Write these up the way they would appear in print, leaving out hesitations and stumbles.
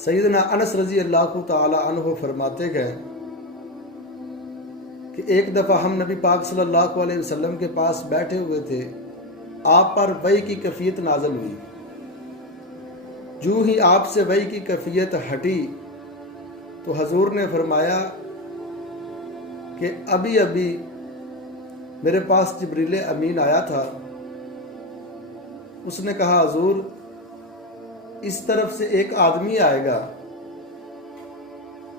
سیدنا انس رضی اللہ تعالی عنہ فرماتے گئے کہ ایک دفعہ ہم نبی پاک صلی اللہ علیہ وسلم کے پاس بیٹھے ہوئے تھے، آپ پر وحی کی کیفیت نازل ہوئی۔ جو ہی آپ سے وحی کی کیفیت ہٹی تو حضور نے فرمایا کہ ابھی ابھی میرے پاس جبریل امین آیا تھا، اس نے کہا حضور اس طرف سے ایک آدمی آئے گا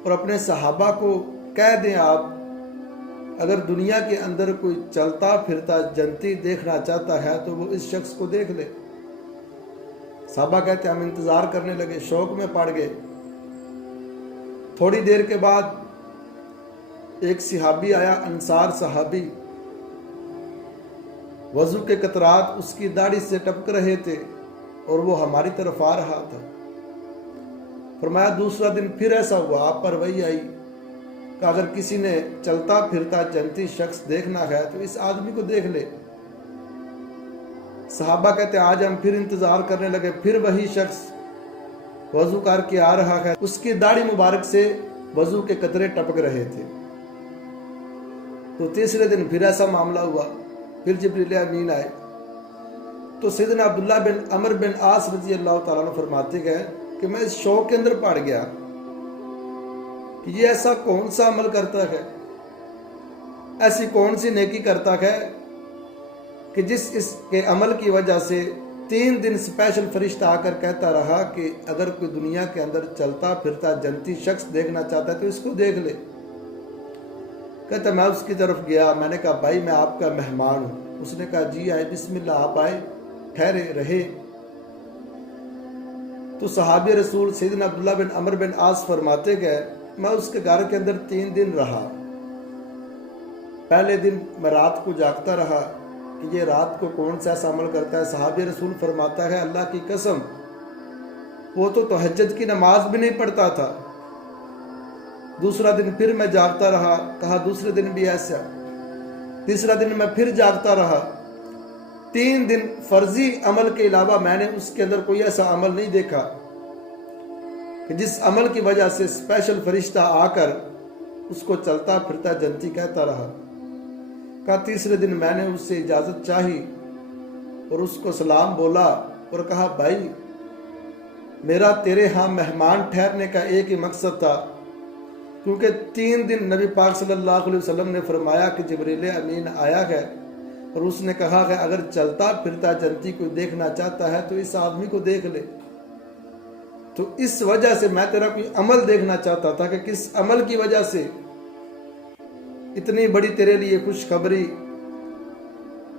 اور اپنے صحابہ کو کہہ دیں آپ اگر دنیا کے اندر کوئی چلتا پھرتا جنتی دیکھنا چاہتا ہے تو وہ اس شخص کو دیکھ لے۔ صحابہ کہتے ہم انتظار کرنے لگے، شوق میں پڑ گئے۔ تھوڑی دیر کے بعد ایک صحابی آیا، انصار صحابی، وضو کے قطرات اس کی داڑھی سے ٹپک رہے تھے اور وہ ہماری طرف آ رہا تھا۔ فرمایا دوسرا دن پھر ایسا ہوا، آپ پر وحی آئی کہ اگر کسی نے چلتا پھرتا جنتی شخص دیکھنا ہے تو اس آدمی کو دیکھ لے۔ صحابہ کہتے ہیں آج ہم پھر انتظار کرنے لگے، پھر وہی شخص وضو کر کے آ رہا ہے، اس کی داڑھی مبارک سے وضو کے قطرے ٹپک رہے تھے۔ تو تیسرے دن پھر ایسا معاملہ ہوا، پھر جبریل امین آئے تو سیدنا عبداللہ بن عمر بن عاص رضی اللہ تعالیٰ عنہ فرماتے گئے کہ میں اس شوق کے اندر پڑ گیا کہ یہ ایسا کون سا عمل کرتا ہے، ایسی کون سی نیکی کرتا ہے کہ جس اس کے عمل کی وجہ سے 3 دن اسپیشل فرشتہ آ کر کہتا رہا کہ اگر کوئی دنیا کے اندر چلتا پھرتا جنتی شخص دیکھنا چاہتا ہے تو اس کو دیکھ لے۔ کہتا میں اس کی طرف گیا، میں نے کہا بھائی میں آپ کا مہمان ہوں۔ اس نے کہا جی آئے، بسم اللہ، آپ آئے، ٹھہرے رہے۔ تو صحابی رسول سیدنا عبداللہ بن عمر بن عاص فرماتے گئے میں اس کے گھر کے اندر 3 دن رہا۔ پہلے دن میں رات کو جاگتا رہا کہ یہ رات کو کون سا ایسا عمل کرتا ہے۔ صحابی رسول فرماتا ہے اللہ کی قسم وہ تو تہجد کی نماز بھی نہیں پڑھتا تھا۔ دوسرا دن پھر میں جاگتا رہا، کہا دوسرے دن بھی ایسا۔ تیسرا دن میں پھر جاگتا رہا۔ 3 دن فرضی عمل کے علاوہ میں نے اس کے اندر کوئی ایسا عمل نہیں دیکھا کہ جس عمل کی وجہ سے اسپیشل فرشتہ آ کر اس کو چلتا پھرتا جنتی کہتا رہا۔ کہا تیسرے دن میں نے اس سے اجازت چاہی اور اس کو سلام بولا اور کہا بھائی میرا تیرے ہاں مہمان ٹھہرنے کا ایک ہی مقصد تھا، کیونکہ 3 دن نبی پاک صلی اللہ علیہ وسلم نے فرمایا کہ جبریل امین آیا ہے اور اس نے کہا کہ اگر چلتا پھرتا جنتی کوئی دیکھنا چاہتا ہے تو اس آدمی کو دیکھ لے۔ تو اس وجہ سے میں تیرا کوئی عمل دیکھنا چاہتا تھا کہ کس عمل کی وجہ سے اتنی بڑی تیرے لیے خوشخبری۔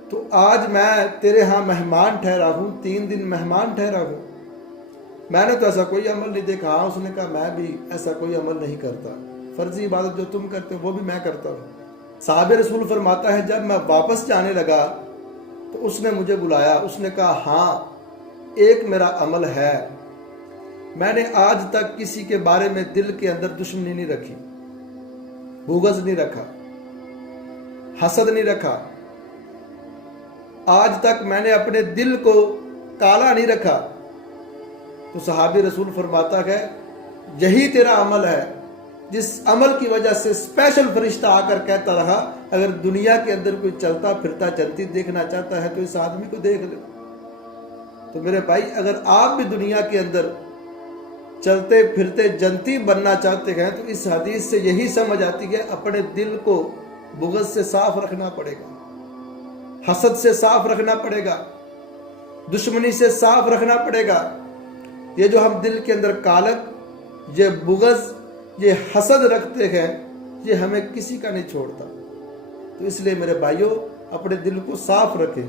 تو آج میں تیرے ہاں مہمان ٹھہرا ہوں، 3 دن مہمان ٹھہرا ہوں، میں نے تو ایسا کوئی عمل نہیں دیکھا۔ ہاں اس نے کہا میں بھی ایسا کوئی عمل نہیں کرتا، فرضی عبادت جو تم کرتے ہو وہ بھی میں کرتا ہوں۔ صحابہ رسول فرماتا ہے جب میں واپس جانے لگا تو اس نے مجھے بلایا، اس نے کہا ہاں ایک میرا عمل ہے، میں نے آج تک کسی کے بارے میں دل کے اندر دشمنی نہیں رکھی، بغض نہیں رکھا، حسد نہیں رکھا، آج تک میں نے اپنے دل کو کالا نہیں رکھا۔ تو صحابی رسول فرماتا ہے یہی تیرا عمل ہے جس عمل کی وجہ سے اسپیشل فرشتہ آ کر کہتا رہا اگر دنیا کے اندر کوئی چلتا پھرتا جنتی دیکھنا چاہتا ہے تو اس آدمی کو دیکھ لے۔ تو میرے بھائی اگر آپ بھی دنیا کے اندر چلتے پھرتے جنتی بننا چاہتے ہیں تو اس حدیث سے یہی سمجھ آتی ہے اپنے دل کو بغض سے صاف رکھنا پڑے گا، حسد سے صاف رکھنا پڑے گا، دشمنی سے صاف رکھنا پڑے گا۔ یہ جو ہم دل کے اندر کالک، یہ بغض، یہ حسد رکھتے ہیں، یہ ہمیں کسی کا نہیں چھوڑتا۔ تو اس لیے میرے بھائیوں اپنے دل کو صاف رکھیں۔